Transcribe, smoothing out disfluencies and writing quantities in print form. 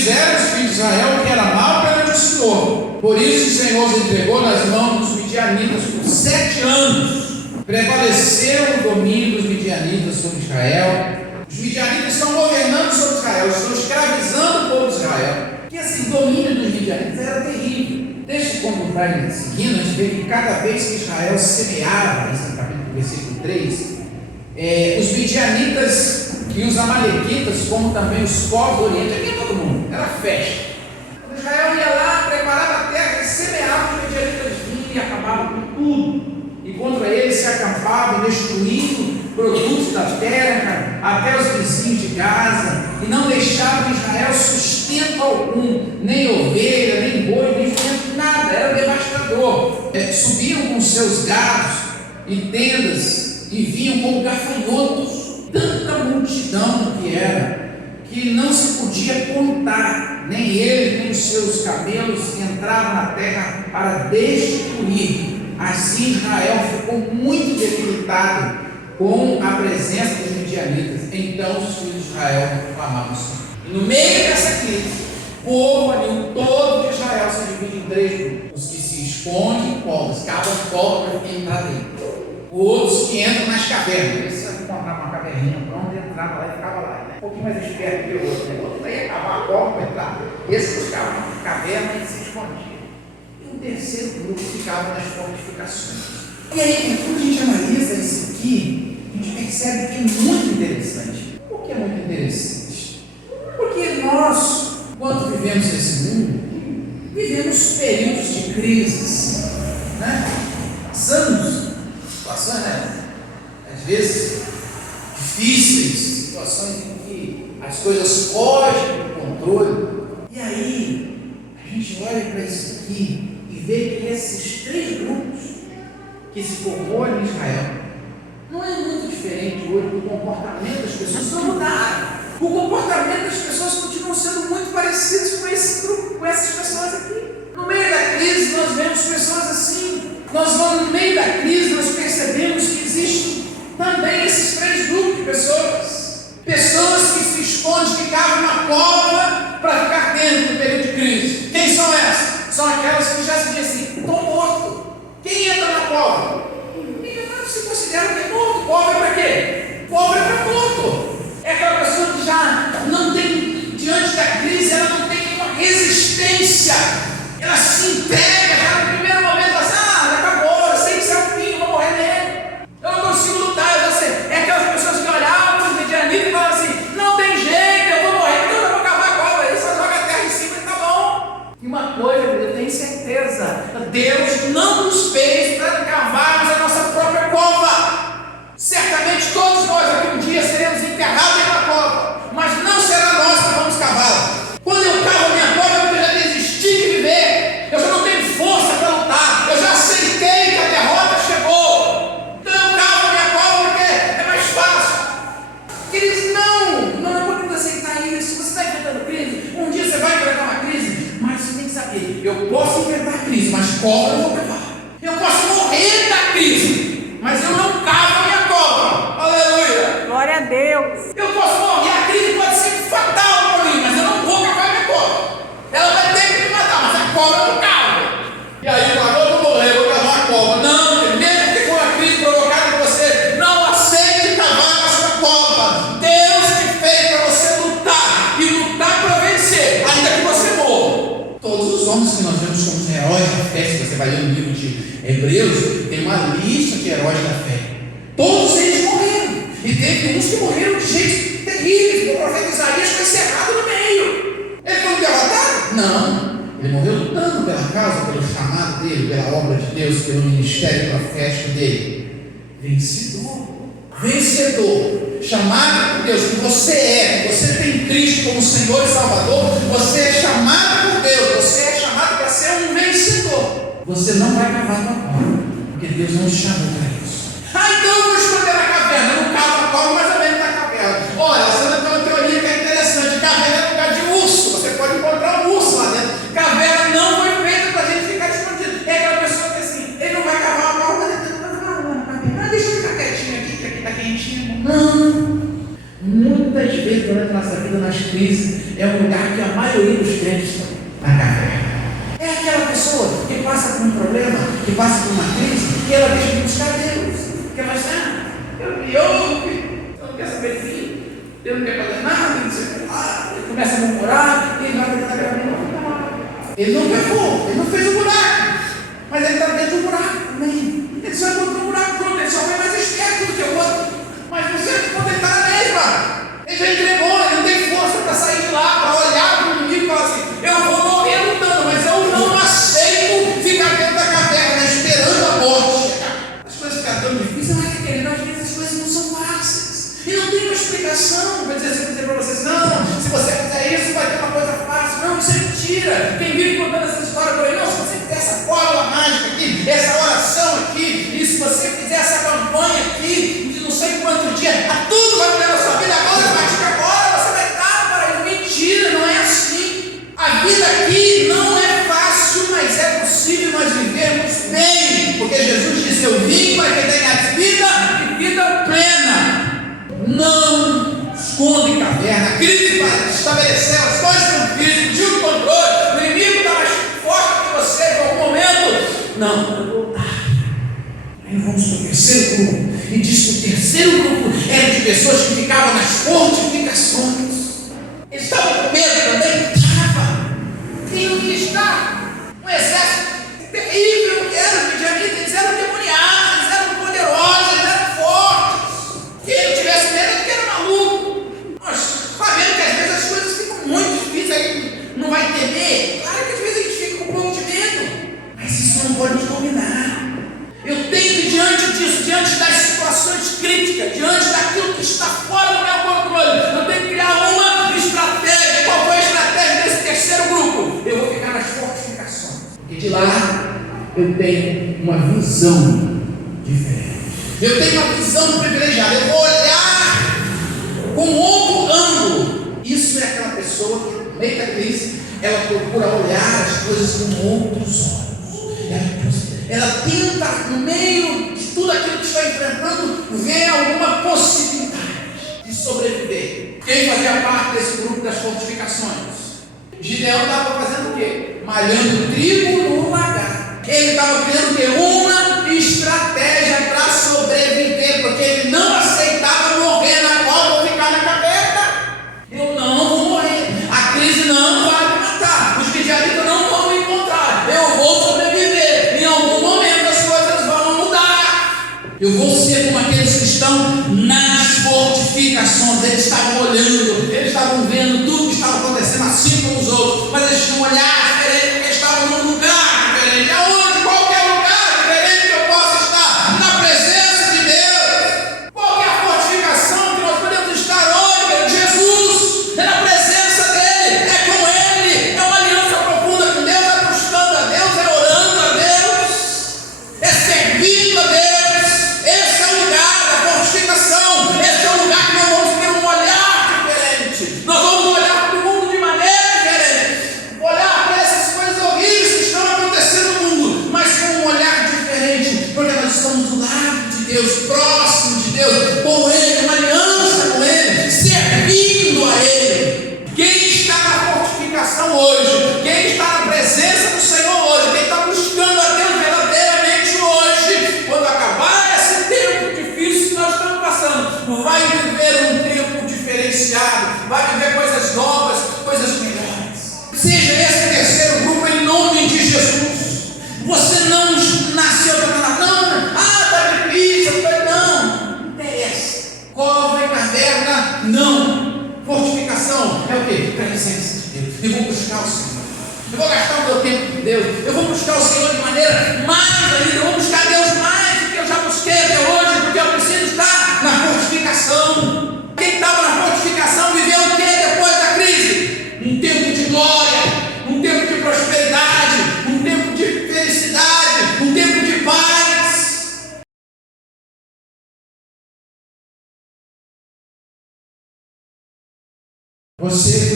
Fizeram os filhos de Israel o que era mal perante o Senhor. Por isso o Senhor os entregou nas mãos dos midianitas por 7 anos. Prevaleceu o domínio dos midianitas sobre Israel. Os midianitas estão governando sobre Israel, estão escravizando o povo de Israel. Porque esse domínio dos midianitas era terrível. Desde quando vai seguindo, a gente vê que cada vez que Israel semeava, esse capítulo, versículo 3, os midianitas e os amalequitas, como também os povos do Oriente, aqui todo mundo, era festa. Quando Israel ia lá, preparava a terra e semeava, os midianitas vinham e acabavam com tudo. E contra eles se acampavam, destruindo produtos da terra, até os vizinhos de Gaza, e não deixavam Israel sustento algum, nem ovelha, nem boi, nem jumento, nada, era devastador. Subiam com seus gados e tendas, e vinham como gafanhotos, tanta multidão que era, que não se podia contar, nem ele, nem os seus camelos entravam na terra para destruir. Assim Israel ficou muito debilitado com a presença dos midianitas. Então os filhos de Israel clamavam assim. E no meio dessa crise, o povo ali, todo de Israel se divide em 3 grupos: os que se escondem em covas, cavam covas para entrar dentro. Outros que entram nas cavernas. Você encontrava uma caverninha pronta, entrava lá e ficava lá, né? Um pouquinho mais esperto que o outro, né? O outro ia cavar a cova para entrar. Esse buscava uma caverna e se escondia. E o terceiro grupo ficava nas fortificações. E aí, quando a gente analisa isso aqui, a gente percebe que é muito interessante. Por que é muito interessante? Porque nós, quando vivemos nesse mundo, vivemos períodos de crises, né? Passamos situações, né? Às vezes difíceis, situações em que as coisas fogem do controle. E aí, a gente olha para isso aqui e vê que esses 3 grupos que se formou em Israel não é muito diferente hoje do comportamento das pessoas. Não mudaram. O comportamento das pessoas continua sendo muito parecido com esse grupo, com essas pessoas aqui. No meio da crise nós vemos pessoas assim. Nós vamos no meio da crise, nós percebemos que existem também esses 3 grupos de pessoas. Pessoas que se escondem, que cavam na cova para ficar dentro do período de crise. Quem são essas? São aquelas que já se dizem assim: estou morto. Quem entra na cova? Ninguém se considera que é morto. Cova é para quê? Cova é para morto. É aquela pessoa que já não tem, diante da crise, ela não tem nenhuma resistência. Ela se entrega, já no primeiro momento, ela diz: acabou, eu sei que isso é o fim, eu vou morrer nele. Eu não consigo lutar, eu já sei. É aquelas pessoas que olhavam para os midianitas e falavam assim: não tem jeito, eu vou morrer, então eu vou cavar a cova. Aí só joga a terra em cima e tá bom. E uma coisa, eu tenho certeza: Deus não nos fez para cavarmos a nossa própria cova. Certamente todos nós aqui um dia seremos enterrados em uma cova, mas não será nós que vamos cavá-la. Quando eu cavo a minha cova, eu já desisti de viver, eu já não tenho força para lutar, eu já aceitei que a derrota chegou. Então eu cavo a minha cova porque é mais fácil. Queridos, não podemos aceitar isso. Você está enfrentando crise, um dia você vai enfrentar uma crise, mas você tem que saber: eu posso enfrentar a crise, mas cova eu vou cavar. Eu posso morrer da crise, mas eu não cavo a minha cova. Aleluia! Glória a Deus. Eu posso morrer, a crise pode ser fatal para mim, mas eu não vou cavar a minha cova. Ela vai ter que me matar, mas a cova eu não cavo. E aí, agora eu vou morrer, eu vou cavar a cova. Não, mesmo que for uma crise provocada por você, não aceite cavar a sua cova. Deus te fez para você lutar, e lutar para vencer, ainda que você morra. Todos os homens que nós vemos como heróis da fé, se você vai ler no livro de Hebreus, tem uma lista de heróis da fé. Todos eles morreram. E teve uns que morreram de jeito terrível. O profeta Isaías foi cerrado no meio. Ele foi derrotado? Não. Ele morreu lutando pela causa, pelo chamado dele, pela obra de Deus, pelo ministério profético dele. Vencedor. Vencedor. Chamado por Deus. Você é. Você tem Cristo como Senhor e Salvador. Você é chamado por Deus. Você é chamado para ser um vencedor. Você não vai cavar a tua cova, porque Deus não te chamou para isso. Então eu vou esconder na caverna. Eu não cavo a cova, mas eu entro na caverna. Olha, você tem uma teoria que é interessante. Caverna é lugar de urso. Você pode encontrar um urso lá dentro. Caverna não foi feita para a gente ficar escondido. É aquela pessoa que assim, ele não vai cavar a cova, mas ele não, deixa eu ficar quietinho aqui, que aqui está quentinho. Não. Muitas vezes durante a nossa vida, nas crises, é um lugar que a maioria dos crentes está, na caverna. É aquela pessoa que passa por um problema, que passa por uma crise, que ela deixa de buscar Deus. Que ela diz, eu me ouve, eu não quero saber de mim, eu não quero fazer nada, não sei o que lá. Ele começa a murmurar, e ele vai para a caverna. Ele não pecou, ele não fez o buraco, mas ele está dentro do buraco também. Ele só encontrou um buraco pronto, ele só foi mais esperto do que o outro. Mas você pode estar na mesma. Ele já entregou, ele não tem força para sair de lá, para olhar para o inimigo e falar assim: eu vou morrer lutando, mas eu não aceito ficar dentro da caverna esperando a morte chegar. As coisas ficam tão difíceis, mas querido, às vezes as coisas não são fáceis. E não tem uma explicação. Vai dizer para vocês: não, se você fizer isso, vai ter uma coisa fácil. Não, isso é mentira. Quem vive contando essa história por aí, não, se você fizer essa fórmula mágica aqui, essa oração aqui, e se você fizer essa campanha aqui, de não sei quanto dia, tudo vai mudar na sua vida agora, a partir de agora, você vai estar para isso. Mentira, não é assim. A vida aqui não é fácil, mas é possível nós vivermos bem, porque Jesus disse: eu vim para que tenha vida e vida plena. Não esconde caverna. A crise estabeleceu, as coisas são difíceis, tinha o controle, o inimigo está mais forte que você em algum momento. Não, eu vou lutar. Aí vamos para o terceiro grupo. E diz que o terceiro grupo era de pessoas que ficavam nas fortificações. Eles estavam com medo também? Estava. Quem não ia estar? Um exército terrível que era os midianitas. Eles eram demoniados, eles eram poderosos, eles eram fortes. Quem não tivesse medo é que era maluco. Nós sabemos que às vezes as coisas ficam muito difíceis, aí não vai temer. Claro que às vezes a gente fica com um pouco de medo, mas isso não pode nos dominar. Eu tenho que, diante disso, diante das situações críticas, diante daquilo que está fora do meu controle, eu tenho que criar uma estratégia. Qual foi a estratégia desse terceiro grupo? Eu vou ficar nas fortificações, e de lá eu tenho uma visão diferente. Eu tenho uma visão privilegiada. Eu vou olhar com outro ângulo. Isso é aquela pessoa que, no meio da crise, ela procura olhar as coisas com outros olhos. Ela tenta, no meio de tudo aquilo que está enfrentando, ver alguma possibilidade de sobreviver. Quem fazia parte desse grupo das fortificações? Gideão estava fazendo o quê? Malhando trigo no lagar. Ele estava criando o quê? Uma estratégia para sobreviver, porque ele não aceitava morrer na qual vou ficar na caverna. Eu não vou morrer. A crise não vai me matar. Os midianitas não vão me encontrar. Eu vou sobreviver. Em algum momento as coisas vão mudar. Eu vou ser como aqueles que estão nas fortificações. Eles estavam olhando, eles estavam vendo tudo que estava acontecendo assim como os outros, mas eles tinham um olhar diferente, porque estavam num lugar diferente. Aonde? Qualquer lugar diferente que eu possa estar, na presença de Deus. Qual é a fortificação que nós podemos estar onde? Jesus, é na presença dele, é com ele, é uma aliança profunda com Deus, é buscando a Deus, é orando a Deus, é servindo a Deus. Esse é o lugar da fortificação. Esse é o lugar que nós vamos ter um olhar diferente. Nós vamos olhar para o mundo de maneira diferente, olhar para essas coisas horríveis que estão acontecendo no mundo, mas com um olhar diferente, porque nós estamos do lado de Deus, próximo de Deus, com ele, uma aliança com ele, servindo a ele. Quem está na fortificação hoje, quem está na presença do Senhor hoje, quem está buscando a Deus verdadeiramente hoje, quando acabar esse tempo difícil que nós estamos passando, vai viver um tempo diferenciado, vai viver coisas novas, coisas melhores. Seja esse terceiro grupo em nome de Jesus. Você não nasceu para falar, não, está difícil, não interessa. Cova e caverna, não. Fortificação é o quê? Presença de Deus. Eu vou buscar o Senhor. Eu vou gastar o meu tempo com Deus. Eu vou buscar o Senhor de maneira mais ainda. Eu vou buscar Deus mais do que eu já busquei até hoje, porque eu preciso estar na fortificação. Quem estava na fortificação viveu o que depois da crise? Um tempo de glória, um tempo de prosperidade, um tempo de felicidade, um tempo de paz. Você